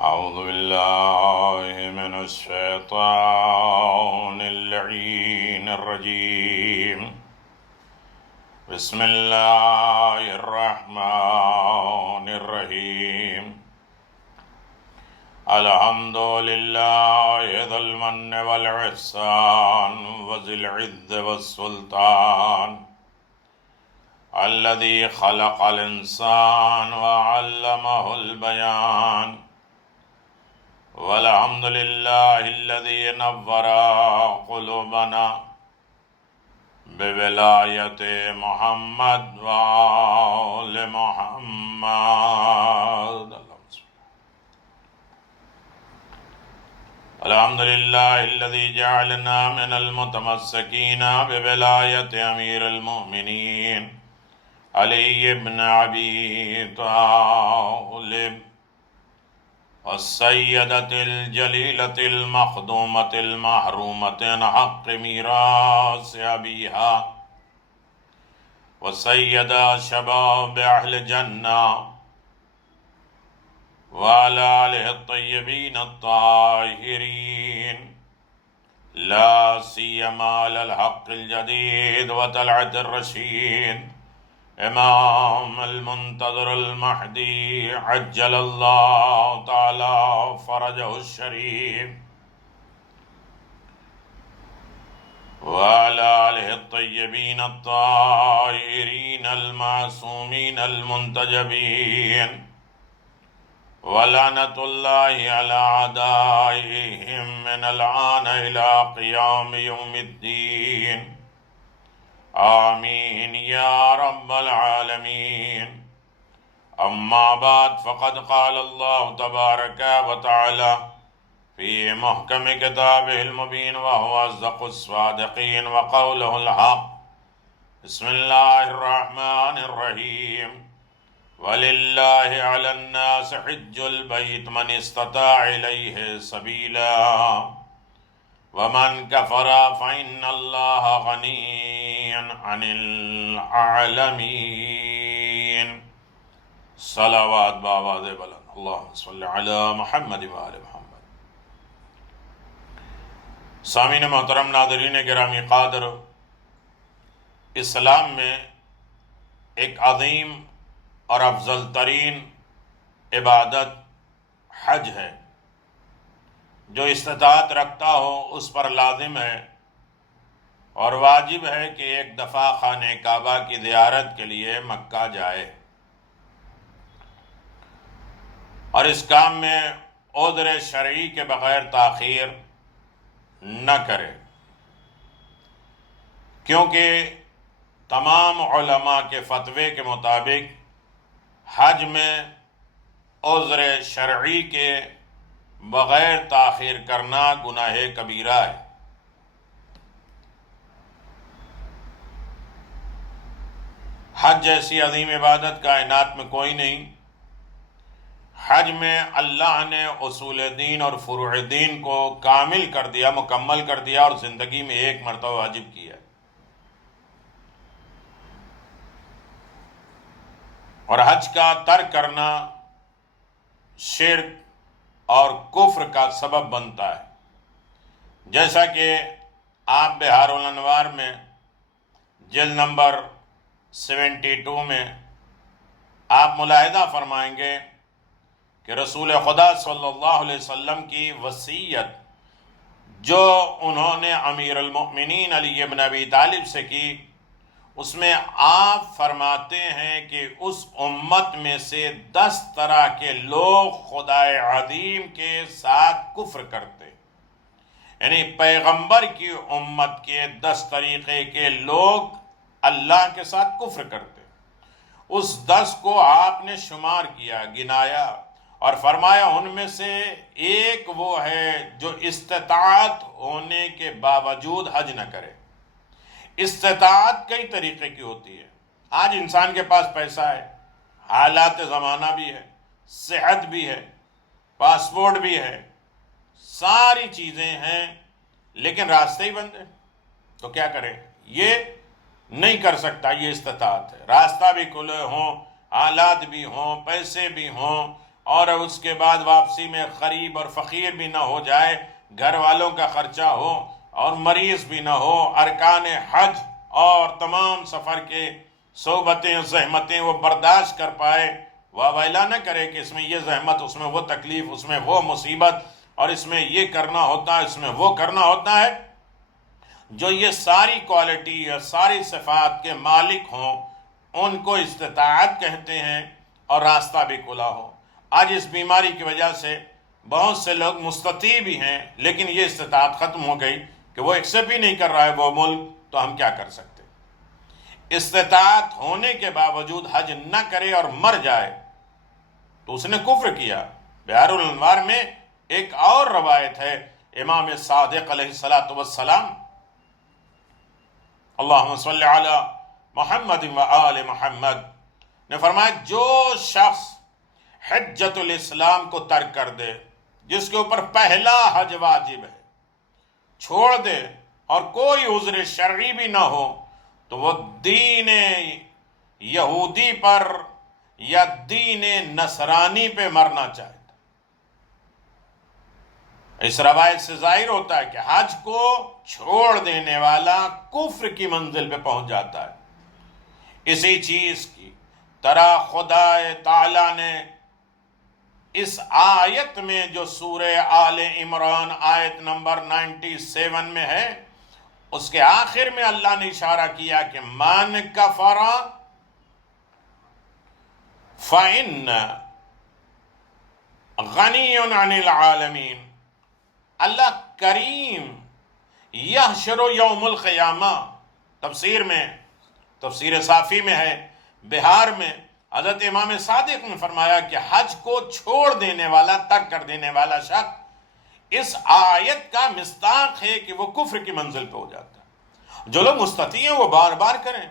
أعوذ بالله من الشيطان اللعين الرجيم. بسم الله الرحمن الرحيم. الحمد لله ذي المن والإحسان وذي العز والسلطان الذي خلق الإنسان وعلمه البيان. والحمد لله الذي نور قلوبنا بولاية محمد وآل محمد. الحمد لله الذي جعلنا من المتمسكين بولاية أمير المؤمنين علي بن أبي طالب والسيدة الجليلة المخدومة المحرومة عن حق ميراث أبيها وسيدة شباب أهل الجنة وعلى آله الطيبين الطاهرين، لا سيما على الحق الجديد وطلعة الرشيد امام المنتظر المہدی عجل اللہ تعالی فرجہ الشریف وعلى آلہ الطیبین الطاہرین المعصومین المنتجبین ولعنۃ اللہ علی اعدائہم من الآن الی قیام یوم الدین. آمین یا رب العالمین. اما بعد فقد قال اللہ تبارک و تعالی فی محکم کتابہ المبین وهو اصدق الصادقین وقولہ الحق. بسم اللہ الرحمن الرحیم. وَلِلَّهِ عَلَى النَّاسِ حِجُّ الْبَيْتِ مَنِ اسْتَطَاعَ إِلَيْهِ سَبِيلًا وَمَنْ كَفَرَ فَإِنَّ اللَّهَ غَنِيٌّ عَنِ الْعَالَمِينَ. صلوات بآواز بلند. اللهم صل علی محمد وآل محمد. سامعین محترم، ناظرین گرامی قادر، اسلام میں ایک عظیم اور افضل ترین عبادت حج ہے. جو استطاعت رکھتا ہو اس پر لازم ہے اور واجب ہے کہ ایک دفعہ خانہ کعبہ کی زیارت کے لیے مکہ جائے اور اس کام میں عذر شرعی کے بغیر تاخیر نہ کرے، کیونکہ تمام علماء کے فتوے کے مطابق حج میں عذر شرعی کے بغیر تاخیر کرنا گناہ کبیرہ ہے. حج جیسی عظیم عبادت کائنات میں کوئی نہیں. حج میں اللہ نے اصول دین اور فروع دین کو کامل کر دیا، مکمل کر دیا اور زندگی میں ایک مرتبہ واجب کیا. اور حج کا ترک کرنا شرک اور کفر کا سبب بنتا ہے. جیسا کہ آپ بہار الانوار میں جلد نمبر 72 میں آپ ملاحظہ فرمائیں گے کہ رسول خدا صلی اللہ علیہ وسلم کی وصیت جو انہوں نے امیر المؤمنین علی بن ابی طالب سے کی، اس میں آپ فرماتے ہیں کہ اس امت میں سے 10 طرح کے لوگ خدائے عظیم کے ساتھ کفر کرتے، یعنی پیغمبر کی امت کے 10 طریقے کے لوگ اللہ کے ساتھ کفر کرتے. اس 10 کو آپ نے شمار کیا، گنایا اور فرمایا ان میں سے ایک وہ ہے جو استطاعت ہونے کے باوجود حج نہ کرے. استطاعت کئی طریقے کی ہوتی ہے. آج انسان کے پاس پیسہ ہے، حالات زمانہ بھی ہے، صحت بھی ہے، پاسپورٹ بھی ہے، ساری چیزیں ہیں، لیکن راستے ہی بند ہیں. تو کیا کرے؟ یہ نہیں کر سکتا. یہ استطاعت ہے. راستہ بھی کھلے ہوں، حالات بھی ہوں، پیسے بھی ہوں، اور اس کے بعد واپسی میں غریب اور فقیر بھی نہ ہو جائے، گھر والوں کا خرچہ ہو اور مریض بھی نہ ہو، ارکان حج اور تمام سفر کے صعوبتیں زحمتیں وہ برداشت کر پائے، واہ ویلا نہ کرے کہ اس میں یہ زحمت، اس میں وہ تکلیف، اس میں وہ مصیبت، اور اس میں یہ کرنا ہوتا ہے، اس میں وہ کرنا ہوتا ہے۔ جو یہ ساری کوالٹی اور ساری صفات کے مالک ہوں ان کو استطاعت کہتے ہیں، اور راستہ بھی کھلا ہو۔ آج اس بیماری کی وجہ سے بہت سے لوگ مستطیع بھی ہیں، لیکن یہ استطاعت ختم ہو گئی کہ وہ ایکسیپٹ ہی نہیں کر رہا ہے وہ ملک، تو ہم کیا کر سکتے؟ استطاعت ہونے کے باوجود حج نہ کرے اور مر جائے تو اس نے کفر کیا۔ بحار الانوار میں ایک اور روایت ہے، امام صادق علیہ السلام، اللہم صلی علی محمد و آل محمد، نے فرمایا جو شخص حجت الاسلام کو ترک کر دے، جس کے اوپر پہلا حج واجب ہے، چھوڑ دے اور کوئی عذر شرعی بھی نہ ہو، تو وہ دین یہودی پر یا دین نصرانی پہ مرنا چاہتا۔ اس روایت سے ظاہر ہوتا ہے کہ حج کو چھوڑ دینے والا کفر کی منزل پہ پہنچ جاتا ہے۔ اسی چیز کی طرح خدا تعالی نے اس آیت میں جو سورہ آل عمران آیت نمبر 97 میں ہے، اس کے آخر میں اللہ نے اشارہ کیا کہ من کفر فإن غنی عن العالمین، اللہ کریم یحشر یوم القیامہ، تفسیر صافی میں ہے، بہار میں حضرت امام صادق نے فرمایا کہ حج کو چھوڑ دینے والا، ترک کر دینے والا شخص اس آیت کا مصداق ہے کہ وہ کفر کی منزل پہ ہو جاتا ہے۔ جو لوگ مستطیع ہیں وہ بار بار کریں،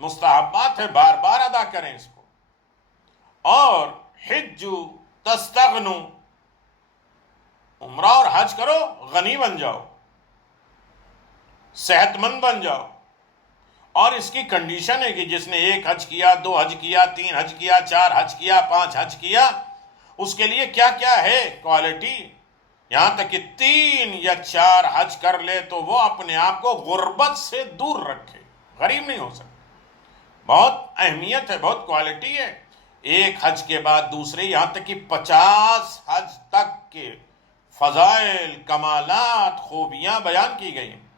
مستحبات ہے بار بار ادا کریں اس کو، اور حجو تستغنو، عمرہ اور حج کرو، غنی بن جاؤ، صحت مند بن جاؤ۔ اور اس کی کنڈیشن ہے کہ جس نے 1 حج کیا، 2 حج کیا، 3 حج کیا، 4 حج کیا، 5 حج کیا، اس کے لیے کیا کیا ہے کوالٹی، یہاں تک کہ 3 یا 4 حج کر لے تو وہ اپنے آپ کو غربت سے دور رکھے، غریب نہیں ہو سکتا۔ بہت اہمیت ہے، بہت کوالٹی ہے۔ 1 حج کے بعد دوسرے، یہاں تک کہ 50 حج تک کے فضائل، کمالات، خوبیاں بیان کی گئی ہیں۔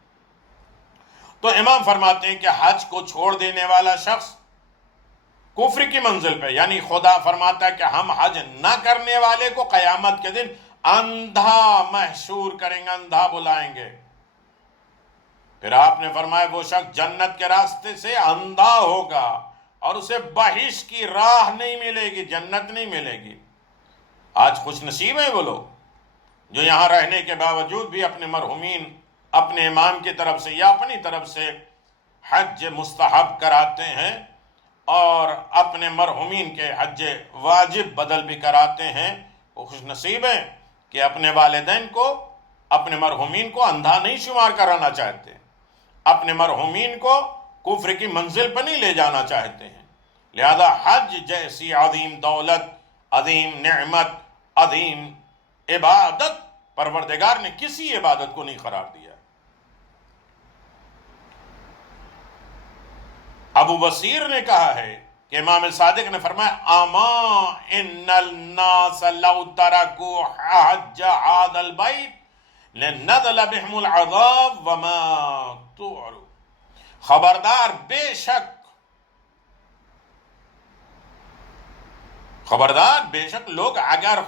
تو امام فرماتے ہیں کہ حج کو چھوڑ دینے والا شخص کفر کی منزل پہ، یعنی خدا فرماتا ہے کہ ہم حج نہ کرنے والے کو قیامت کے دن اندھا محشور کریں گے، اندھا بلائیں گے۔ پھر آپ نے فرمایا وہ شخص جنت کے راستے سے اندھا ہوگا اور اسے بہشت کی راہ نہیں ملے گی، جنت نہیں ملے گی۔ آج خوش نصیب ہیں وہ لوگ جو یہاں رہنے کے باوجود بھی اپنے مرحومین اپنے امام کی طرف سے یا اپنی طرف سے حج مستحب کراتے ہیں، اور اپنے مرحومین کے حج واجب بدل بھی کراتے ہیں۔ وہ خوش نصیب ہیں کہ اپنے والدین کو، اپنے مرحومین کو اندھا نہیں شمار کرانا چاہتے، اپنے مرحومین کو کفر کی منزل پر نہیں لے جانا چاہتے ہیں۔ لہذا حج جیسی عظیم دولت، عظیم نعمت، عظیم عبادت پروردگار نے کسی عبادت کو نہیں قرار دیا۔ ابو بصیر نے کہا ہے کہ امام صادق نے فرمایا اما ان الناس لو ترکوا حج هذا البیت لنزل بهم العذاب وما توعروا، خبردار بے شک لوگ اگر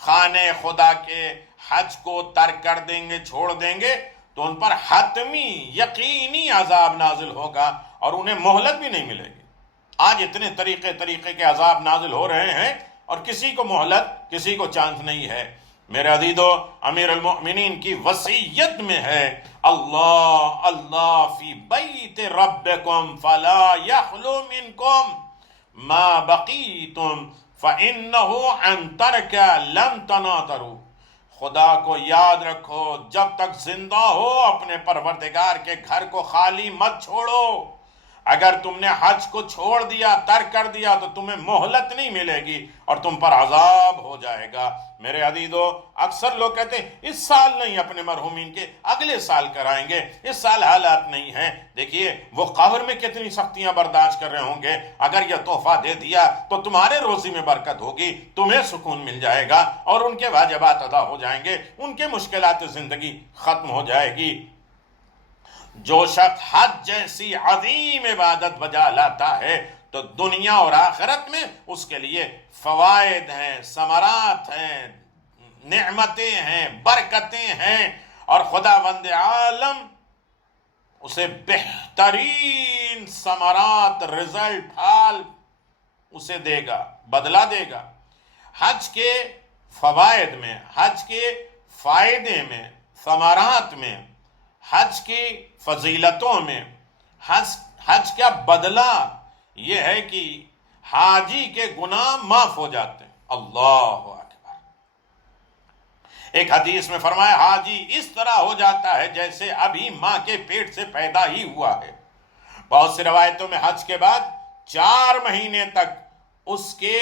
خانہ خدا کے حج کو ترک کر دیں گے، چھوڑ دیں گے، تو ان پر حتمی یقینی عذاب نازل ہوگا اور انہیں مہلت بھی نہیں ملے گی۔ آج اتنے طریقے کے عذاب نازل ہو رہے ہیں اور کسی کو مہلت، کسی کو چانس نہیں ہے۔ میرے عزیزو، امیر المؤمنین کی وصیت میں ہے اللہ اللہ فی بیت ربکم فلا یخلو منکم ما بقیتم فإنہ ان ترک لم تناطروا، خدا کو یاد رکھو، جب تک زندہ ہو اپنے پروردگار کے گھر کو خالی مت چھوڑو، اگر تم نے حج کو چھوڑ دیا، ترک کر دیا، تو تمہیں مہلت نہیں ملے گی اور تم پر عذاب ہو جائے گا۔ میرے عزیزو، اکثر لوگ کہتے ہیں اس سال نہیں اپنے مرحومین کے، اگلے سال کرائیں گے، اس سال حالات نہیں ہیں۔ دیکھیے وہ قبر میں کتنی سختیاں برداشت کر رہے ہوں گے، اگر یہ تحفہ دے دیا تو تمہارے روزی میں برکت ہوگی، تمہیں سکون مل جائے گا اور ان کے واجبات ادا ہو جائیں گے، ان کے مشکلات زندگی ختم ہو جائے گی۔ جو شخص حج جیسی عظیم عبادت بجا لاتا ہے تو دنیا اور آخرت میں اس کے لیے فوائد ہیں، ثمرات ہیں، نعمتیں ہیں، برکتیں ہیں، اور خداوند عالم اسے بہترین ثمرات، رزلٹ، حال اسے دے گا، بدلہ دے گا۔ حج کے فوائد میں، حج کے فائدے میں، ثمرات میں، حج کی فضیلتوں میں، حج کا بدلہ یہ ہے کہ حاجی کے گناہ معاف ہو جاتے ہیں۔ اللہ اکبر۔ ایک حدیث میں فرمایا حاجی اس طرح ہو جاتا ہے جیسے ابھی ماں کے پیٹ سے پیدا ہی ہوا ہے۔ بہت سی روایتوں میں حج کے بعد 4 مہینے تک اس کے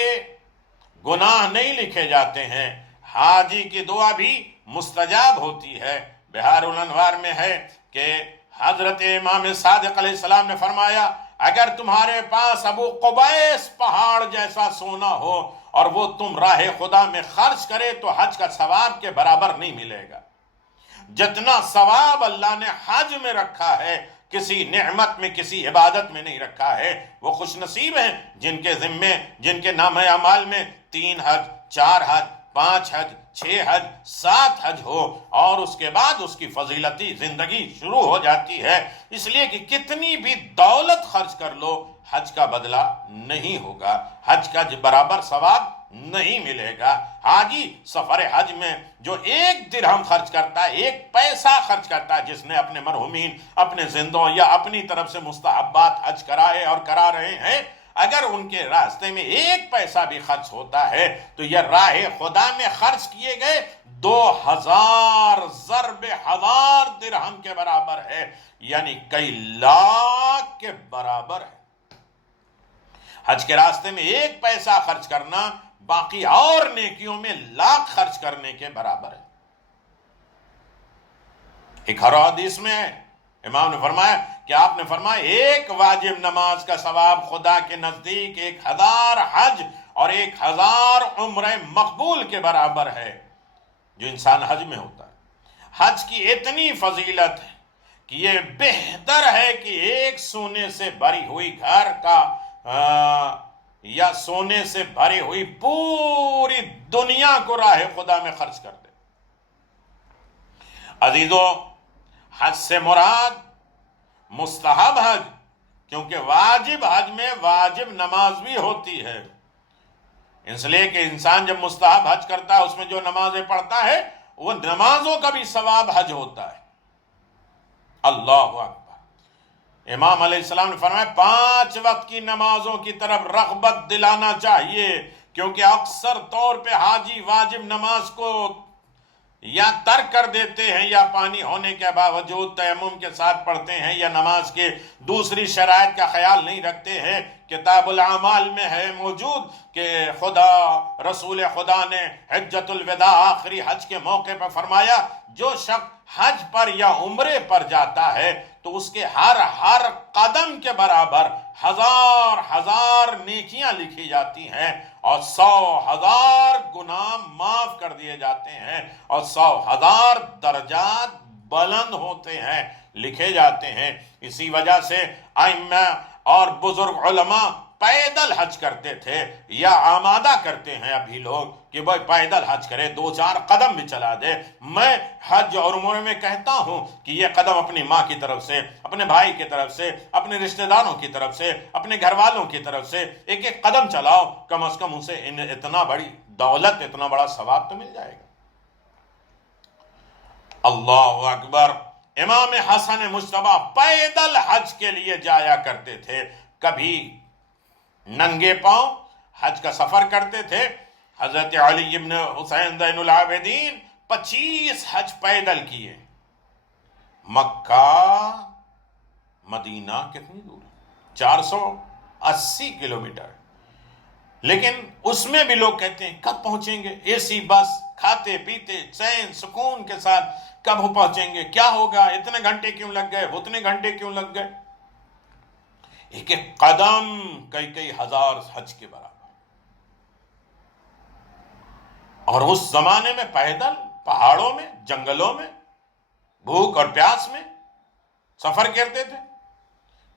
گناہ نہیں لکھے جاتے ہیں، حاجی کی دعا بھی مستجاب ہوتی ہے۔ بہار الانوار میں ہے کہ حضرت امام صادق علیہ السلام نے فرمایا اگر تمہارے پاس ابو قبیس پہاڑ جیسا سونا ہو اور وہ تم راہ خدا میں خرچ کرے تو حج کا ثواب کے برابر نہیں ملے گا۔ جتنا ثواب اللہ نے حج میں رکھا ہے کسی نعمت میں، کسی عبادت میں نہیں رکھا ہے۔ وہ خوش نصیب ہیں جن کے ذمے، جن کے نامہ اعمال میں 3 حج، 4 حج، 5 حج، 6 حج، 7 حج ہو اور اس کے بعد اس کی فضیلتی زندگی شروع ہو جاتی ہے۔ اس لیے کہ کتنی بھی دولت خرچ کر لو حج کا بدلہ نہیں ہوگا، حج کا برابر ثواب نہیں ملے گا۔ حاجی سفر حج میں جو 1 درہم خرچ کرتا ہے، 1 پیسہ خرچ کرتا ہے، جس نے اپنے مرحومین، اپنے زندوں یا اپنی طرف سے مستحبات حج کرائے اور کرا رہے ہیں، اگر ان کے راستے میں 1 پیسہ بھی خرچ ہوتا ہے تو یہ راہ خدا میں خرچ کیے گئے 2000 ضرب 1000 درہم کے برابر ہے، یعنی کئی لاکھ کے برابر ہے۔ حج کے راستے میں 1 پیسہ خرچ کرنا باقی اور نیکیوں میں لاکھ خرچ کرنے کے برابر ہے۔ ایک اور حدیث میں امام نے فرمایا کہ آپ نے فرمایا 1 واجب نماز کا ثواب خدا کے نزدیک 1000 حج اور 1000 عمرہ مقبول کے برابر ہے جو انسان حج میں ہوتا ہے۔ حج کی اتنی فضیلت ہے کہ یہ بہتر ہے کہ 1 سونے سے بھری ہوئی گھر کا یا سونے سے بھری ہوئی پوری دنیا کو راہ خدا میں خرچ کر دے۔ عزیزو، حج سے مراد مستحب حج، کیونکہ واجب حج میں واجب نماز بھی ہوتی ہے، اس لیے کہ انسان جب مستحب حج کرتا ہے اس میں جو نمازیں پڑھتا ہے وہ نمازوں کا بھی ثواب حج ہوتا ہے۔ اللہ اکبر۔ امام علیہ السلام نے فرمایا 5 وقت کی نمازوں کی طرف رغبت دلانا چاہیے، کیونکہ اکثر طور پہ حاجی واجب نماز کو یا ترک کر دیتے ہیں یا پانی ہونے کے باوجود تیمم کے ساتھ پڑھتے ہیں یا نماز کے دوسری شرائط کا خیال نہیں رکھتے ہیں۔ کتاب الاعمال میں ہے موجود کہ رسول خدا نے حجۃ الوداع آخری حج کے موقع پر فرمایا جو شخص حج پر یا عمرے پر جاتا ہے تو اس کے ہر قدم کے برابر 1000 نیکیاں لکھی جاتی ہیں اور 100,000 گناہ معاف کر دیے جاتے ہیں اور 100,000 درجات بلند ہوتے ہیں، لکھے جاتے ہیں۔ اسی وجہ سے ائمہ اور بزرگ علماء پیدل حج کرتے تھے یا آمادہ کرتے ہیں ابھی لوگ کہ بھائی پیدل حج کرے، 2-4 قدم بھی چلا دے۔ میں حج اور عمرے میں کہتا ہوں کہ یہ قدم اپنی ماں کی طرف سے، اپنے بھائی کی طرف سے، اپنے رشتہ داروں کی طرف سے، اپنے گھر والوں کی طرف سے 1 قدم چلاؤ، کم از کم اسے اتنا بڑی دولت، اتنا بڑا ثواب تو مل جائے گا۔ اللہ اکبر۔ امام حسن مجتبی پیدل حج کے لیے جایا کرتے تھے، کبھی ننگے پاؤں حج کا سفر کرتے تھے۔ حضرت علی ابن حسین زین العابدین 25 حج پیدل کیے۔ مکہ مدینہ کتنی دور ہے؟ 480 کلومیٹر، لیکن اس میں بھی لوگ کہتے ہیں کب پہنچیں گے؟ اے سی بس، کھاتے پیتے چین سکون کے ساتھ کب پہنچیں گے؟ کیا ہوگا؟ اتنے گھنٹے کیوں لگ گئے؟ اتنے گھنٹے کیوں لگ گئے؟ ایک ایک قدم کئی ہزار حج کے برابر. اور اس زمانے میں پیدل پہاڑوں میں، جنگلوں میں، بھوک اور پیاس میں سفر کرتے تھے.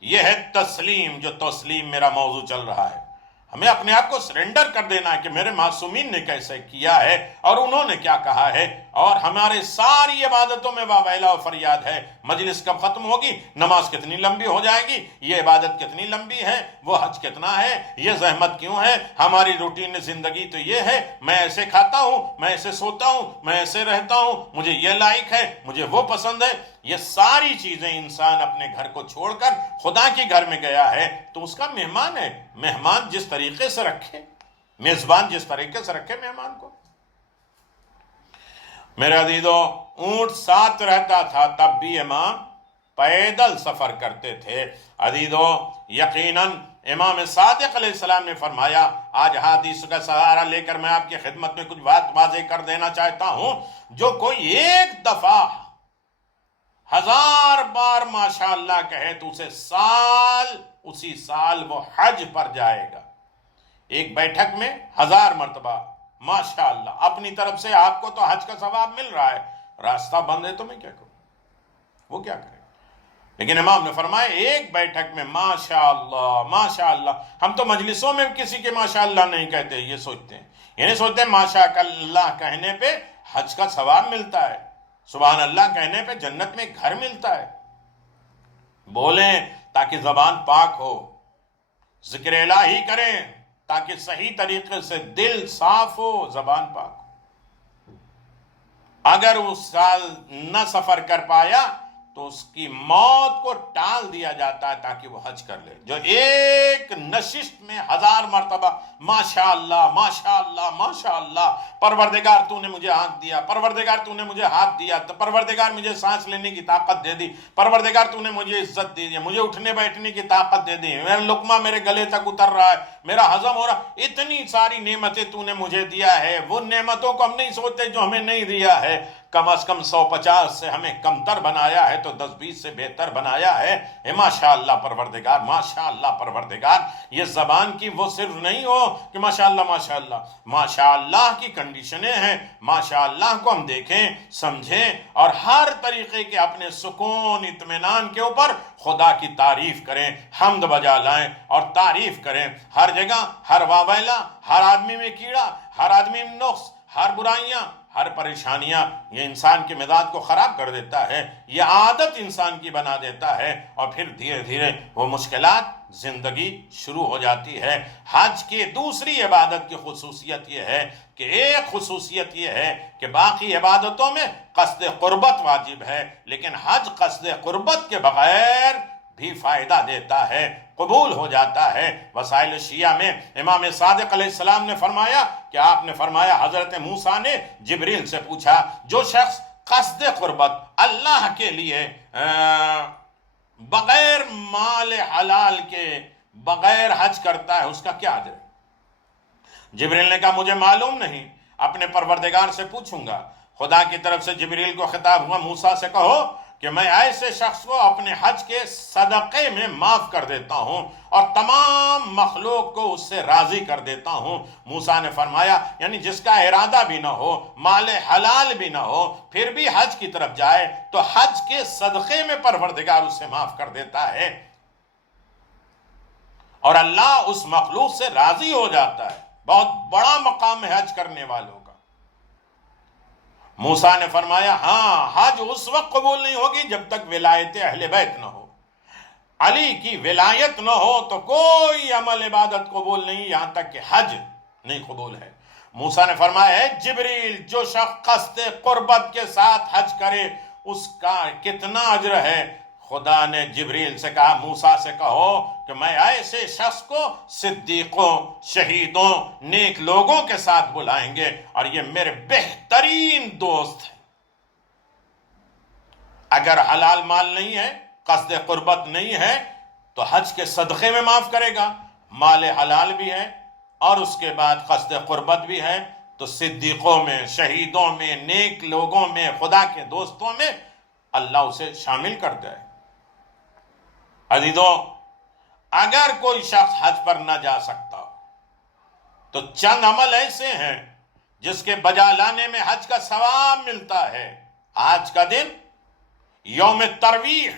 یہ ہے تسلیم، جو تسلیم میرا موضوع چل رہا ہے. ہمیں اپنے آپ کو سرنڈر کر دینا ہے کہ میرے معصومین نے کیسے کیا ہے اور انہوں نے کیا کہا ہے. اور ہمارے ساری عبادتوں میں واویلا و فریاد ہے. مجلس کب ختم ہوگی؟ نماز کتنی لمبی ہو جائے گی؟ یہ عبادت کتنی لمبی ہے؟ وہ حج کتنا ہے؟ یہ زحمت کیوں ہے؟ ہماری روٹین زندگی تو یہ ہے، میں ایسے کھاتا ہوں، میں ایسے سوتا ہوں، میں ایسے رہتا ہوں، مجھے یہ لائق ہے، مجھے وہ پسند ہے. یہ ساری چیزیں انسان اپنے گھر کو چھوڑ کر خدا کے گھر میں گیا ہے تو اس کا مہمان ہے. مہمان جس طریقے سے رکھے، میزبان جس طریقے سے رکھے مہمان کو. میرے عزیزو، اونٹ ساتھ رہتا تھا تب بھی امام پیدل سفر کرتے تھے. عزیزو، یقیناً امام صادق علیہ السلام نے فرمایا، آج حدیث کا سہارا لے کر میں آپ کی خدمت میں کچھ بات واضح کر دینا چاہتا ہوں. جو کوئی ایک دفعہ 1000 بار ماشاءاللہ کہے تو اسی سال وہ حج پر جائے گا. ایک بیٹھک میں 1000 مرتبہ ماشاءاللہ. اپنی طرف سے آپ کو تو حج کا ثواب مل رہا ہے، راستہ بند ہے تو میں کیا کروں؟ وہ کیا کرے؟ لیکن امام نے فرمایا ایک بیٹھک میں ماشاءاللہ ماشاءاللہ. ہم تو مجلسوں میں کسی کے ماشاءاللہ نہیں کہتے، یہ سوچتے ہیں، یہ نہیں سوچتے ماشاءاللہ کہنے پہ حج کا ثواب ملتا ہے، سبحان اللہ کہنے پہ جنت میں گھر ملتا ہے. بولیں تاکہ زبان پاک ہو، ذکر الہی کریں تاکہ صحیح طریقے سے دل صاف ہو، زبان پاک ہو. اگر اس سال نہ سفر کر پایا تو اس کی موت کو ٹال دیا جاتا ہے تاکہ وہ حج کر لے. جو ایک نشست میں 1000 مرتبہ ماشاءاللہ ماشاءاللہ ماشاءاللہ، پروردگار تو نے مجھے آنکھ دیا، پروردگار تو نے مجھے ہاتھ دیا، پروردگار مجھے سانس لینے کی طاقت دے دی، پروردگار تو نے مجھے عزت دے دی، مجھے اٹھنے بیٹھنے کی طاقت دے دی، میرا لقمہ میرے گلے تک اتر رہا ہے، میرا ہضم ہو رہا، اتنی ساری نعمتیں تو نے مجھے دیا ہے. وہ نعمتوں کو ہم نہیں سوچتے جو ہمیں نہیں دیا ہے. کم از کم 150 سے ہمیں کمتر بنایا ہے تو 10-20 سے بہتر بنایا ہے. ماشاءاللہ پروردگار، ماشاءاللہ پروردگار. یہ زبان کی وہ صرف نہیں ہو کہ ماشاءاللہ ماشاءاللہ، ماشاءاللہ کی کنڈیشنیں ہیں. ماشاءاللہ کو ہم دیکھیں، سمجھیں اور ہر طریقے کے اپنے سکون اطمینان کے اوپر خدا کی تعریف کریں، حمد بجا لائیں اور تعریف کریں. ہر جگہ ہر واویلا، ہر آدمی میں کیڑا، ہر آدمی میں نقص، ہر برائیاں، ہر پریشانیاں، یہ انسان کے مزاج کو خراب کر دیتا ہے. یہ عادت انسان کی بنا دیتا ہے اور پھر دھیرے دھیرے وہ مشکلات زندگی شروع ہو جاتی ہے. حج کی دوسری عبادت کی خصوصیت یہ ہے کہ ایک خصوصیت یہ ہے کہ باقی عبادتوں میں قصد قربت واجب ہے، لیکن حج قصد قربت کے بغیر بھی فائدہ دیتا ہے، قبول ہو جاتا ہے. وسائل شیعہ میں امام صادق علیہ السلام نے فرمایا کہ آپ نے فرمایا حضرت موسیٰ نے جبریل سے پوچھا، جو شخص قصد قربت اللہ کے لیے بغیر مال حلال کے بغیر حج کرتا ہے اس کا کیا اجر ہے؟ جبریل نے کہا مجھے معلوم نہیں، اپنے پروردگار سے پوچھوں گا. خدا کی طرف سے جبریل کو خطاب ہوا، موسیٰ سے کہو کہ میں ایسے شخص کو اپنے حج کے صدقے میں معاف کر دیتا ہوں اور تمام مخلوق کو اس سے راضی کر دیتا ہوں. موسیٰ نے فرمایا یعنی جس کا ارادہ بھی نہ ہو، مال حلال بھی نہ ہو، پھر بھی حج کی طرف جائے تو حج کے صدقے میں پروردگار اسے معاف کر دیتا ہے اور اللہ اس مخلوق سے راضی ہو جاتا ہے. بہت بڑا مقام ہے حج کرنے والوں کا. موسیٰ نے فرمایا ہاں، حج اس وقت قبول نہیں ہوگی جب تک ولایت اہل بیت نہ ہو. علی کی ولایت نہ ہو تو کوئی عمل عبادت قبول نہیں، یہاں تک کہ حج نہیں قبول ہے. موسیٰ نے فرمایا اے جبریل، جو شخص قصد قربت کے ساتھ حج کرے اس کا کتنا اجر ہے؟ خدا نے جبریل سے کہا موسیٰ سے کہو کہ میں ایسے شخص کو صدیقوں، شہیدوں، نیک لوگوں کے ساتھ بلائیں گے اور یہ میرے بہترین دوست ہیں. اگر حلال مال نہیں ہے، قصد قربت نہیں ہے، تو حج کے صدقے میں معاف کرے گا، مال حلال بھی ہے اور اس کے بعد قصد قربت بھی ہے، تو صدیقوں میں، شہیدوں میں، نیک لوگوں میں، خدا کے دوستوں میں اللہ اسے شامل کرتا ہے۔ عزیزو، اگر کوئی شخص حج پر نہ جا سکتا تو چند عمل ایسے ہیں جس کے بجا لانے میں حج کا ثواب ملتا ہے۔ آج کا دن یوم ترویح،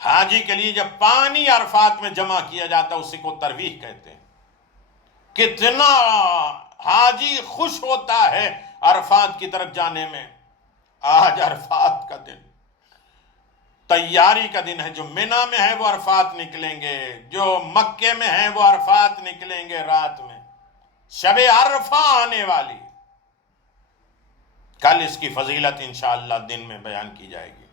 حاجی کے لیے جب پانی عرفات میں جمع کیا جاتا ہے اسی کو ترویح کہتے ہیں۔ کتنا حاجی خوش ہوتا ہے عرفات کی طرف جانے میں۔ آج عرفات کا دن تیاری کا دن ہے، جو منی میں ہے وہ عرفات نکلیں گے، جو مکے میں ہے وہ عرفات نکلیں گے رات میں۔ شب عرفہ آنے والی، کل اس کی فضیلت انشاءاللہ دن میں بیان کی جائے گی۔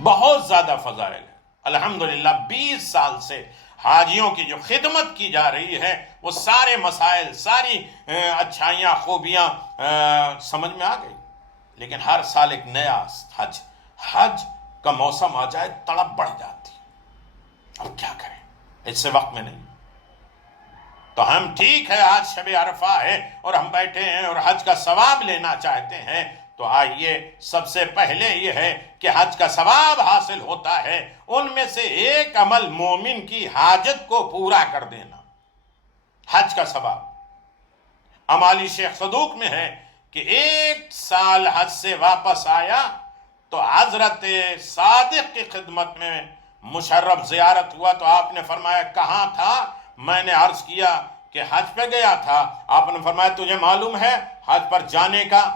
بہت زیادہ فضائل ہے۔ الحمدللہ 20 سال سے حاجیوں کی جو خدمت کی جا رہی ہے وہ سارے مسائل، ساری اچھائیاں، خوبیاں سمجھ میں آ گئی، لیکن ہر سال ایک نیا حج کا موسم آ جائے تڑپ بڑھ جاتی۔ اب کیا کریں، اس سے وقت میں نہیں۔ تو ہم ٹھیک ہے، آج شب عرفہ ہے اور ہم بیٹھے ہیں اور حج کا ثواب لینا چاہتے ہیں، تو آئیے سب سے پہلے یہ ہے کہ حج کا ثواب حاصل ہوتا ہے، ان میں سے ایک عمل مومن کی حاجت کو پورا کر دینا۔ حج کا ثواب امالی شیخ صدوق میں ہے کہ 1 سال حج سے واپس آیا تو حضرت صادق کی خدمت میں مشرف زیارت ہوا، تو آپ نے فرمایا کہاں تھا؟ میں نے عرض کیا کہ حج پہ گیا تھا۔ آپ نے فرمایا تجھے معلوم ہے حج پر جانے کا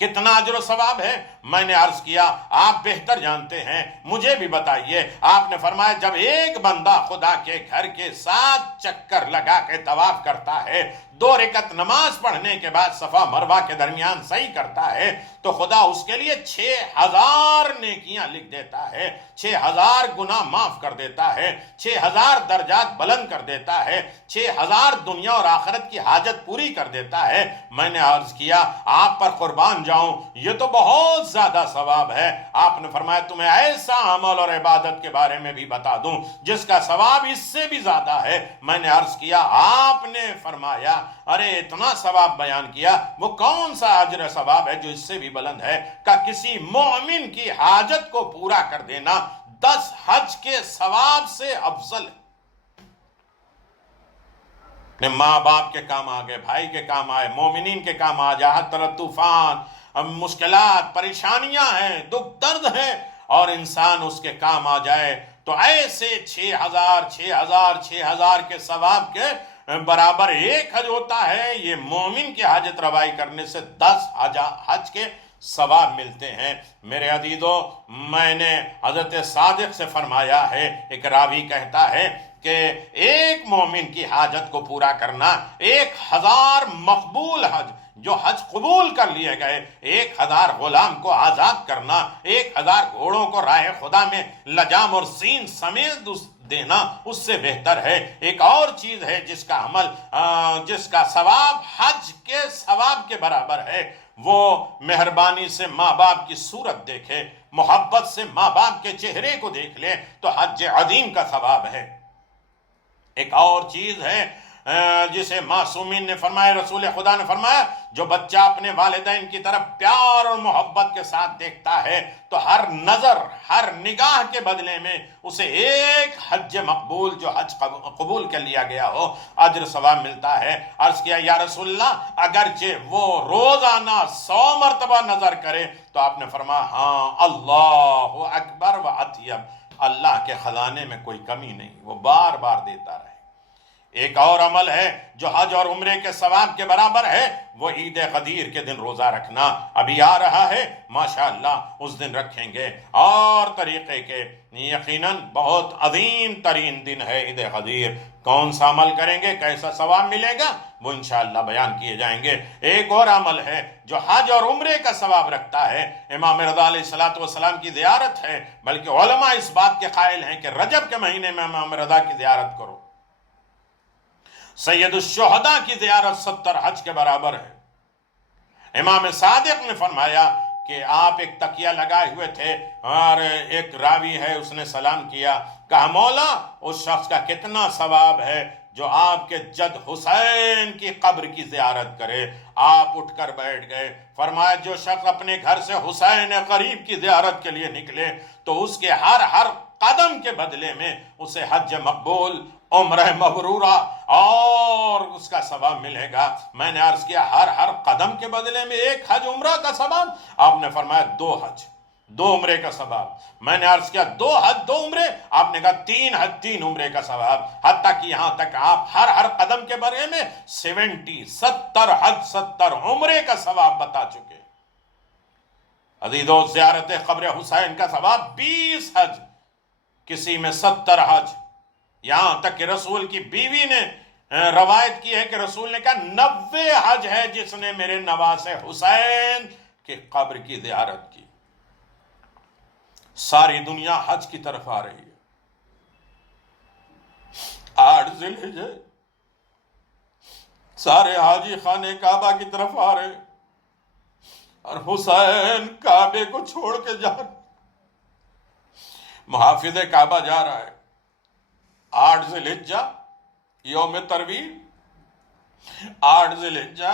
کتنا اجر و ثواب ہے؟ میں نے عرض کیا آپ بہتر جانتے ہیں، مجھے بھی بتائیے۔ آپ نے فرمایا جب ایک بندہ خدا کے گھر کے 7 چکر لگا کے طواف کرتا ہے، 2 رکعت نماز پڑھنے کے بعد صفا مروہ کے درمیان صحیح کرتا ہے، تو خدا اس کے لیے 6000 نیکیاں لکھ دیتا ہے، 6000 گناہ معاف کر دیتا ہے، 6000 درجات بلند کر دیتا ہے، 6000 دنیا اور آخرت کی حاجت پوری کر دیتا ہے۔ میں نے عرض کیا آپ پر قربان جاؤں، یہ تو بہت زیادہ ثواب ہے۔ آپ نے فرمایا تمہیں ایسا عمل اور عبادت کے بارے میں بھی بتا دوں جس کا ثواب اس سے بھی زیادہ ہے۔ میں نے عرض کیا آپ نے فرمایا ارے اتنا ثواب بیان کیا، وہ کون سا اجر ثواب ہے جو اس سے بھی بلند ہے؟ کہ کسی مومن کی حاجت کو پورا کر دینا 10 حج کے ثواب سے افضل ہے۔ اپنے ماں باپ کے کام آ گئے، بھائی کے کام آئے، مومنین کے کام آ جائے، ہر طرح طوفان، مشکلات، پریشانیاں ہیں، دکھ درد ہیں، اور انسان اس کے کام آ جائے تو ایسے 6000 کے ثواب کے برابر ایک حج ہوتا ہے۔ یہ مومن کی حاجت روائی کرنے سے 10 حج کے ثواب ملتے ہیں۔ میرے عزیزو، میں نے حضرت صادق سے فرمایا ہے، ایک راوی کہتا ہے کہ ایک مومن کی حاجت کو پورا کرنا 1000 مقبول حج، جو حج قبول کر لیے گئے، 1000 غلام کو آزاد کرنا، 1000 گھوڑوں کو راہ خدا میں لجام اور سین سمیت دینا اس سے بہتر ہے۔ ایک اور چیز ہے جس کا عمل، جس کا ثواب حج کے ثواب کے برابر ہے، وہ مہربانی سے ماں باپ کی صورت دیکھے، محبت سے ماں باپ کے چہرے کو دیکھ لے تو حج عظیم کا ثواب ہے۔ ایک اور چیز ہے جسے معصومین نے فرمایا، رسول خدا نے فرمایا جو بچہ اپنے والدین کی طرف پیار اور محبت کے ساتھ دیکھتا ہے تو ہر نظر، ہر نگاہ کے بدلے میں اسے ایک حج مقبول، جو حج قبول کر لیا گیا ہو، اجر ثواب ملتا ہے۔ عرض کیا یا رسول اللہ اگرچہ وہ روزانہ 100 مرتبہ نظر کرے تو آپ نے فرمایا ہاں، اللہ اکبر و اطیب، اللہ کے خزانے میں کوئی کمی نہیں، وہ بار بار دیتا رہے۔ ایک اور عمل ہے جو حج اور عمرے کے ثواب کے برابر ہے، وہ عید غدیر کے دن روزہ رکھنا۔ ابھی آ رہا ہے ماشاءاللہ، اس دن رکھیں گے، اور طریقے کے یقیناً بہت عظیم ترین دن ہے عید غدیر۔ کون سا عمل کریں گے، کیسا ثواب ملے گا، وہ انشاءاللہ بیان کیے جائیں گے۔ ایک اور عمل ہے جو حج اور عمرے کا ثواب رکھتا ہے، امام رضا علیہ السلام کی زیارت ہے، بلکہ علماء اس بات کے قائل ہیں کہ رجب کے مہینے میں امام رضا کی زیارت کرو۔ سید الشہداء کی زیارت 70 حج کے برابر ہے۔ امام صادق نے فرمایا کہ آپ ایک تکیہ لگائے ہوئے تھے اور ایک راوی ہے اس نے سلام کیا، کہا مولا اس شخص کا کتنا ثواب ہے جو آپ کے جد حسین کی قبر کی زیارت کرے۔ آپ اٹھ کر بیٹھ گئے، فرمایا جو شخص اپنے گھر سے حسین غریب کی زیارت کے لیے نکلے تو اس کے ہر قدم کے بدلے میں اسے حج مقبول، عمرہ مبرورہ اور اس کا ثواب ملے گا۔ میں نے عرض کیا ہر قدم کے بدلے میں ایک حج عمرہ کا ثواب؟ آپ نے فرمایا 2 حج 2 عمرے کا ثواب۔ میں نے عرض کیا 2 حج 2 عمرے؟ آپ نے کہا 3 حج 3 عمرے کا ثواب۔ حتیٰ کہ یہاں تک آپ ہر قدم کے بارے میں 70 حج 70 عمرے کا ثواب بتا چکے۔ عزیزو، زیارت قبر حسین کا ثواب 20 حج، کسی میں 70 حج، یہاں تک کہ رسول کی بیوی نے روایت کی ہے کہ رسول نے کہا 90 حج ہے جس نے میرے نواسے حسین کی قبر کی زیارت کی۔ ساری دنیا حج کی طرف آ رہی ہے۔ 8 ذی الحجہ سارے حاجی خانے کعبہ کی طرف آ رہے اور حسین کعبے کو چھوڑ کے جا رہے، محافظ کعبہ جا رہا ہے۔ 8 ذی الحجہ یوم ترویہ، 8 ذی الحجہ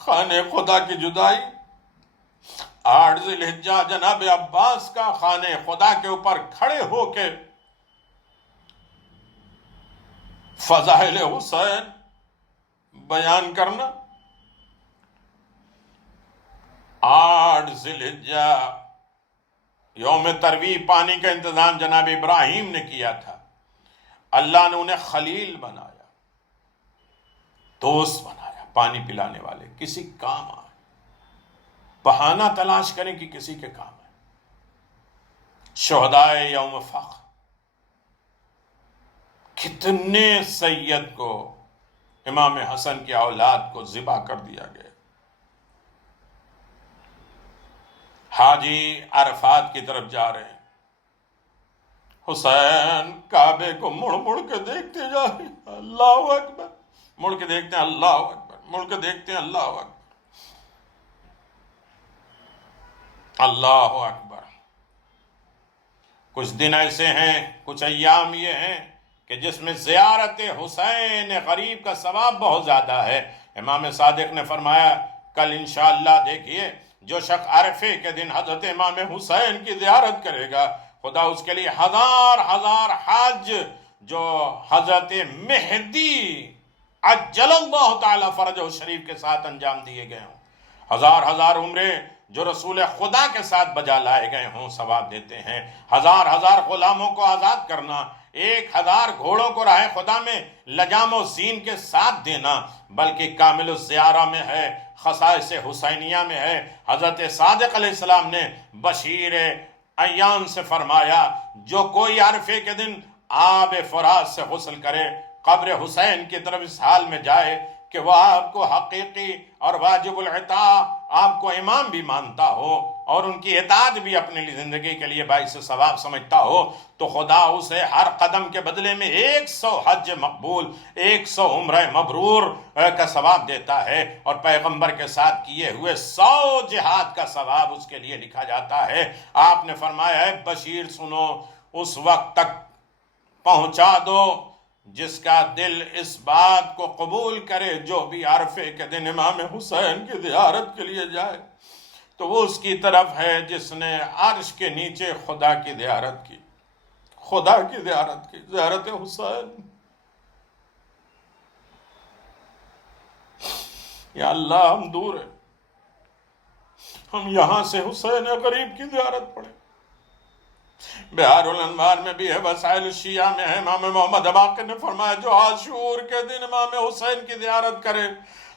خانے خدا کی جدائی، 8 ذی الحجہ جناب عباس کا خانے خدا کے اوپر کھڑے ہو کے فضائل حسین بیان کرنا، 8 ذی الحجہ یوم ترویہ پانی کا انتظام جناب ابراہیم نے کیا تھا، اللہ نے انہیں خلیل بنایا، دوست بنایا، پانی پلانے والے، کسی کام آئے، بہانہ تلاش کریں کہ کسی کے کام ہے۔ شہدائے یوم فخر، کتنے سید کو، امام حسن کی اولاد کو ذبح کر دیا گیا۔ حاجی عرفات کی طرف جا رہے ہیں، حسین کعبے کو مڑ مڑ کے دیکھتے جا رہے ہیں، اللہ اکبر، مڑ کے دیکھتے ہیں اللہ اکبر، مڑ کے دیکھتے ہیں اللہ اکبر، اللہ اکبر۔ کچھ دن ایسے ہیں، کچھ ایام یہ ہیں کہ جس میں زیارت حسین غریب کا ثواب بہت زیادہ ہے۔ امام صادق نے فرمایا کل انشاءاللہ دیکھیے جو شخص عرفے کے دن حضرت امام حسین کی زیارت کرے گا خدا اس کے لیے 1000 حج جو حضرت مہدی عجل اللہ تعالی فرجہ شریف کے ساتھ انجام دیے گئے ہوں، 1000 عمرے جو رسول خدا کے ساتھ بجا لائے گئے ہوں ثواب دیتے ہیں۔ 1000 غلاموں کو آزاد کرنا، 1000 گھوڑوں کو راہ خدا میں لجام و زین کے ساتھ دینا، بلکہ کامل الزیارہ میں ہے، خصائص حسینیہ میں ہے۔ حضرت صادق علیہ السلام نے بشیر ایان سے فرمایا جو کوئی عرفے کے دن آب فرات سے غسل کرے، قبر حسین کی طرف اس حال میں جائے کہ وہ آپ کو حقیقی اور واجب العطاء آپ کو امام بھی مانتا ہو اور ان کی اطاعت بھی اپنے زندگی کے لیے باعث ثواب سمجھتا ہو، تو خدا اسے ہر قدم کے بدلے میں 100 حج مقبول، 100 عمرہ مبرور کا ثواب دیتا ہے، اور پیغمبر کے ساتھ کیے ہوئے 100 جہاد کا ثواب اس کے لیے لکھا جاتا ہے۔ آپ نے فرمایا ہے بشیر سنو، اس وقت تک پہنچا دو جس کا دل اس بات کو قبول کرے جو بھی عرفے کے دن امام حسین کی زیارت کے لیے جائے تو وہ اس کی طرف ہے جس نے عرش کے نیچے خدا کی زیارت کی، خدا کی زیارت کی، زیارت حسین۔ یا اللہ ہم دور ہیں، ہم یہاں سے حسین غریب کی زیارت پڑھیں۔ بہار الانوار میں بھی ہے، وسائل الشیعہ میں ہے، امام محمد باقر نے فرمایا جو عاشور کے دن امام حسین کی زیارت کرے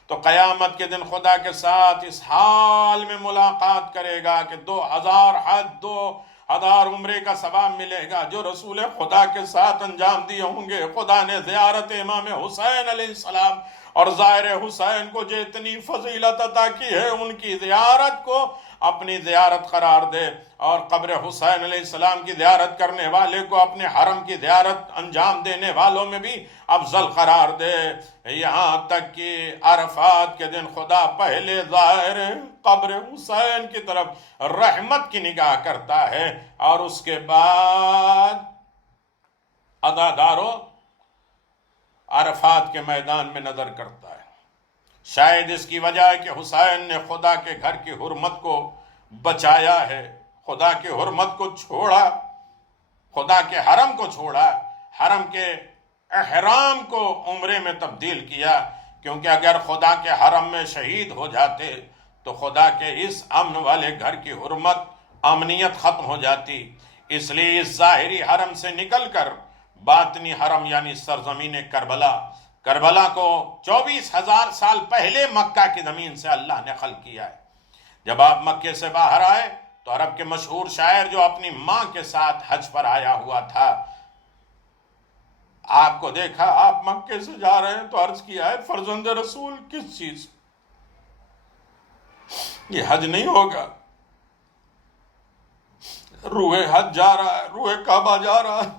تو قیامت کے دن خدا کے ساتھ اس حال میں ملاقات کرے گا کہ 2000 حج 2000 عمرے کا ثواب ملے گا جو رسول خدا کے ساتھ انجام دیے ہوں گے۔ خدا نے زیارت امام حسین علیہ السلام اور ظاہر حسین کو جو اتنی فضیلت عطا کی ہے ان کی زیارت کو اپنی زیارت قرار دے، اور قبر حسین علیہ السلام کی زیارت کرنے والے کو اپنے حرم کی زیارت انجام دینے والوں میں بھی افضل قرار دے، یہاں تک کہ عرفات کے دن خدا پہلے ظاہر قبر حسین کی طرف رحمت کی نگاہ کرتا ہے اور اس کے بعد عزادارو عرفات کے میدان میں نظر کرتا ہے۔ شاید اس کی وجہ ہے کہ حسین نے خدا کے گھر کی حرمت کو بچایا ہے، خدا کی حرمت کو چھوڑا، خدا کے حرم کو چھوڑا، حرم کے احرام کو عمرے میں تبدیل کیا، کیونکہ اگر خدا کے حرم میں شہید ہو جاتے تو خدا کے اس امن والے گھر کی حرمت، امنیت ختم ہو جاتی۔ اس لیے اس ظاہری حرم سے نکل کر باطنی حرم یعنی سرزمین کربلا کو 24,000 سال پہلے مکہ کی زمین سے اللہ نے خلق کیا ہے۔ جب آپ مکے سے باہر آئے تو عرب کے مشہور شاعر جو اپنی ماں کے ساتھ حج پر آیا ہوا تھا، آپ کو دیکھا آپ مکے سے جا رہے ہیں تو عرض کیا ہے فرزند رسول کس چیز، یہ حج نہیں ہوگا، روح حج جا رہا ہے، روح کعبہ جا رہا ہے۔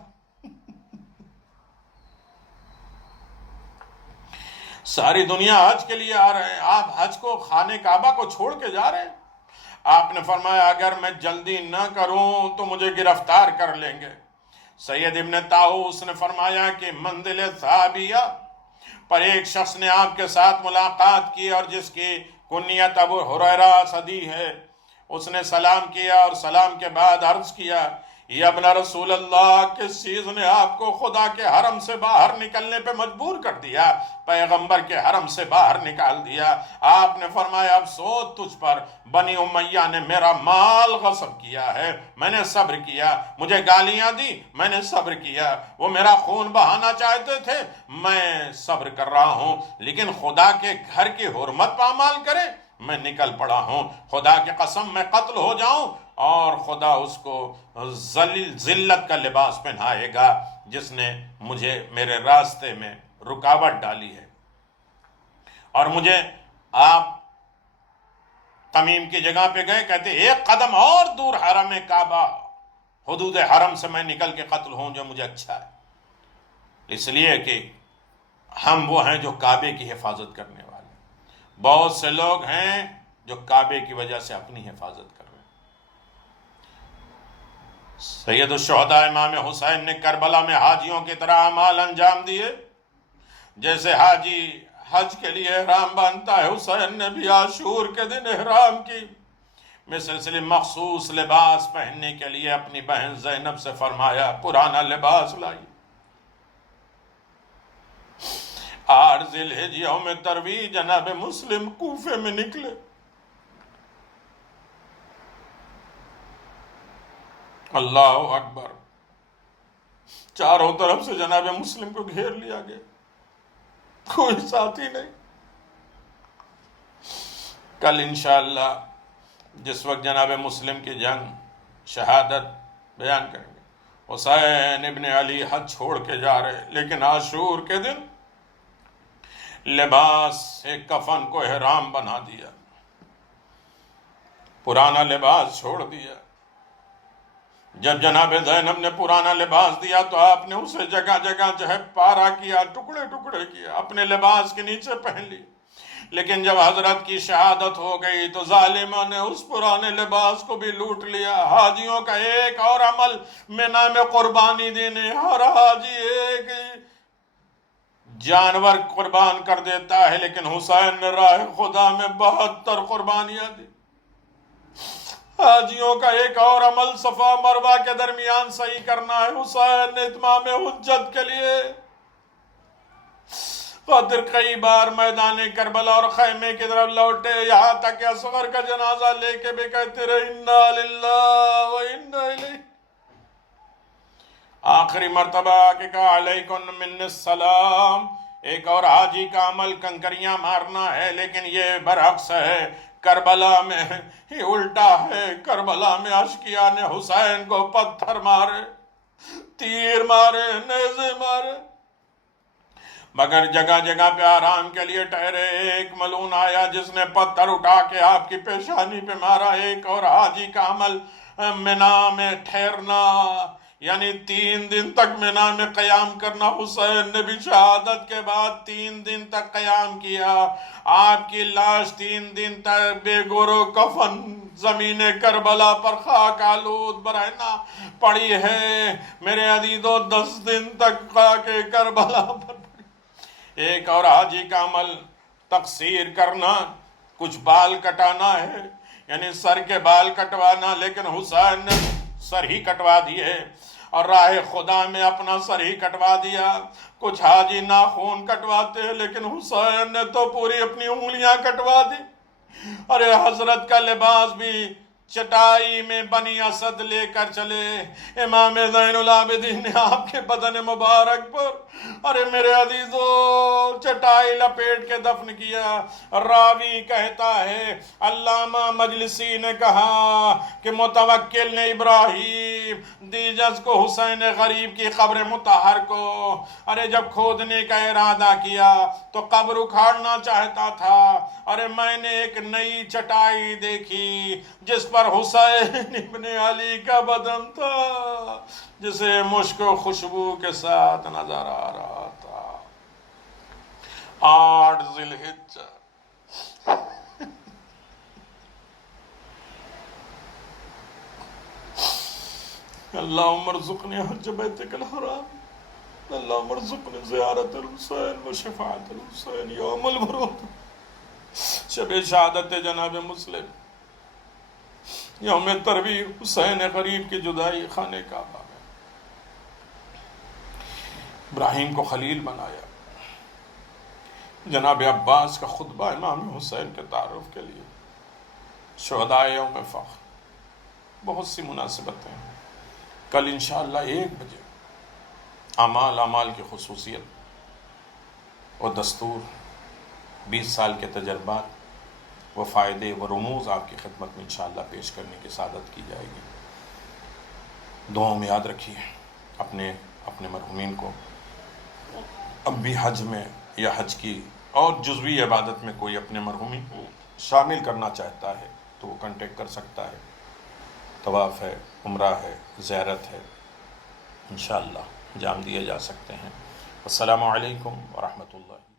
ساری دنیا حج کے لیے آ رہے ہیں، آپ حج کو خانے کعبہ کو چھوڑ کے جا رہے ہیں۔ آپ نے فرمایا اگر میں جلدی نہ کروں تو مجھے گرفتار کر لیں گے۔ سید ابن طاؤس نے فرمایا کہ منزل ثابیہ پر ایک شخص نے آپ کے ساتھ ملاقات کی اور جس کی کنیت ابو ہریرہ صدی ہے، اس نے سلام کیا اور سلام کے بعد عرض کیا یا ابن رسول اللہ، کس چیز نے آپ کو خدا کے حرم سے باہر نکلنے پہ مجبور کر دیا، پیغمبر کے حرم سے باہر نکال دیا؟ آپ نے فرمایا افسوس تجھ پر، بنی امیہ نے میرا مال غصب کیا ہے، میں نے صبر کیا، مجھے گالیاں دی، میں نے صبر کیا، وہ میرا خون بہانا چاہتے تھے، میں صبر کر رہا ہوں، لیکن خدا کے گھر کی حرمت پامال کرے میں نکل پڑا ہوں، خدا کی قسم میں قتل ہو جاؤں اور خدا اس کو ذلت کا لباس پہنائے گا جس نے مجھے میرے راستے میں رکاوٹ ڈالی ہے۔ اور مجھے آپ تمیم کی جگہ پہ گئے، کہتے ایک قدم اور دور حرم کعبہ، حدود حرم سے میں نکل کے قتل ہوں جو مجھے اچھا ہے، اس لیے کہ ہم وہ ہیں جو کعبے کی حفاظت کرنے والے ہیں۔ بہت سے لوگ ہیں جو کعبے کی وجہ سے اپنی حفاظت کر رہے ہیں۔ سید الشہداء امام حسین نے کربلا میں حاجیوں کی طرح اعمال انجام دیے، جیسے حاجی حج کے لیے احرام باندھتا ہے، حسین نے بھی عاشور کے دن احرام کی میں سلسلے مخصوص لباس پہننے کے لیے اپنی بہن زینب سے فرمایا پرانا لباس لائی۔ 8 ذی الحجہ یوم ترویہ جناب مسلم کوفے میں نکلے۔ اللہ اکبر، چاروں طرف سے جناب مسلم کو گھیر لیا گیا، کوئی ساتھی نہیں۔ کل انشاءاللہ جس وقت جناب مسلم کی جنگ شہادت بیان کریں گے، حسین ابن علی حج چھوڑ کے جا رہے، لیکن عاشور کے دن لباس ایک کفن کو احرام بنا دیا، پرانا لباس چھوڑ دیا۔ جب جناب زینب نے پرانا لباس دیا تو آپ نے اسے جگہ جگہ جو ہے پارا کیا، ٹکڑے ٹکڑے کیا، اپنے لباس کے نیچے پہن لی۔ لیکن جب حضرت کی شہادت ہو گئی تو ظالموں نے اس پرانے لباس کو بھی لوٹ لیا۔ حاجیوں کا ایک اور عمل مینا میں قربانی دینے، ہر حاجی ایک جانور قربان کر دیتا ہے، لیکن حسین نے راہ خدا میں 72 قربانیاں دی۔ حاجیوں کا ایک اور عمل صفا مروہ کے درمیان صحیح کرنا ہے۔ حسین نے اتمام حجت کے لیے خاطر کئی بار میدان کربلا اور خیمے کی طرف لوٹے، یہاں تک کہ اصغر کا جنازہ لے کے بھی کہتے رہے انا للہ و انا الیہ۔ آخری مرتبہ کہ کہا علیکم من السلام۔ ایک اور حاجی کا عمل کنکریاں مارنا ہے، لیکن یہ برعکس ہے، کربلا میں ہی الٹا ہے۔ کربلا میں اشقیاء نے حسین کو پتھر مارے، تیر مارے، نیزے مارے۔ مگر جگہ جگہ پہ آرام کے لیے ٹھہرے۔ ایک ملعون آیا جس نے پتھر اٹھا کے آپ کی پیشانی پہ مارا۔ ایک اور حاجی کا عمل منا میں ٹھہرنا، یعنی 3 دن تک منا میں قیام کرنا۔ حسین نے بھی شہادت کے بعد 3 دن تک قیام کیا۔ آپ کی لاش 3 دن تک بے گور و کفن زمین کربلا پر خاک آلود برہنہ پڑی ہے۔ میرے عزیزو 10 دن تک خاک کربلا پر پڑی۔ ایک اور حاجی کا عمل تقصیر کرنا، کچھ بال کٹانا ہے، یعنی سر کے بال کٹوانا، لیکن حسین نے سر ہی کٹوا دیے اور راہ خدا میں اپنا سر ہی کٹوا دیا۔ کچھ حاجی ناخون کٹواتے ہیں، لیکن حسین نے تو پوری اپنی انگلیاں کٹوا دی۔ ارے حضرت کا لباس بھی چٹائی میں بنی اسد لے کر چلے۔ امام زین العابدین نے آپ کے بدن مبارک پر ارے میرے عزیزو چٹائی لپیٹ کے دفن کیا۔ راوی کہتا ہے، علامہ مجلسی نے کہا کہ متوکل نے ابراہیم دیجز کو حسین غریب کی قبر مطہر کو ارے جب کھودنے کا ارادہ کیا تو قبر اکھاڑنا چاہتا تھا۔ ارے میں نے ایک نئی چٹائی دیکھی جس پر حسین ابن علی کا بدن تھا، جسے مشک و خوشبو کے ساتھ نظر آ رہا تھا۔ 8 ذی الحجہ اللہم ارزقنی حج بیتک الحرام، اللہم ارزقنی زیارت الحسین و شفاعت الحسین یوم البرود۔ شب شہادت جناب مسلم، یوم ترویح حسین غریب کی جدائی خانہ کعبہ میں۔ ابراہیم کو خلیل بنایا۔ جناب عباس کا خطبہ امام حسین کے تعارف کے لیے۔ شہداء یوم فخر، بہت سی مناسبتیں۔ کل انشاءاللہ 1 بجے اعمال کی خصوصیت اور دستور، 20 سال کے تجربات و فائدے و رموز آپ کی خدمت میں انشاءاللہ پیش کرنے کی سعادت کی جائے گی۔ دعاؤں میں یاد رکھیے اپنے مرحومین کو۔ اب بھی حج میں یا حج کی اور جزوی عبادت میں کوئی اپنے مرحومین کو شامل کرنا چاہتا ہے تو وہ کانٹیکٹ کر سکتا ہے۔ طواف ہے، عمرہ ہے، زیارت ہے، انشاءاللہ انجام دیے جا سکتے ہیں۔ السلام علیکم ورحمۃ اللہ۔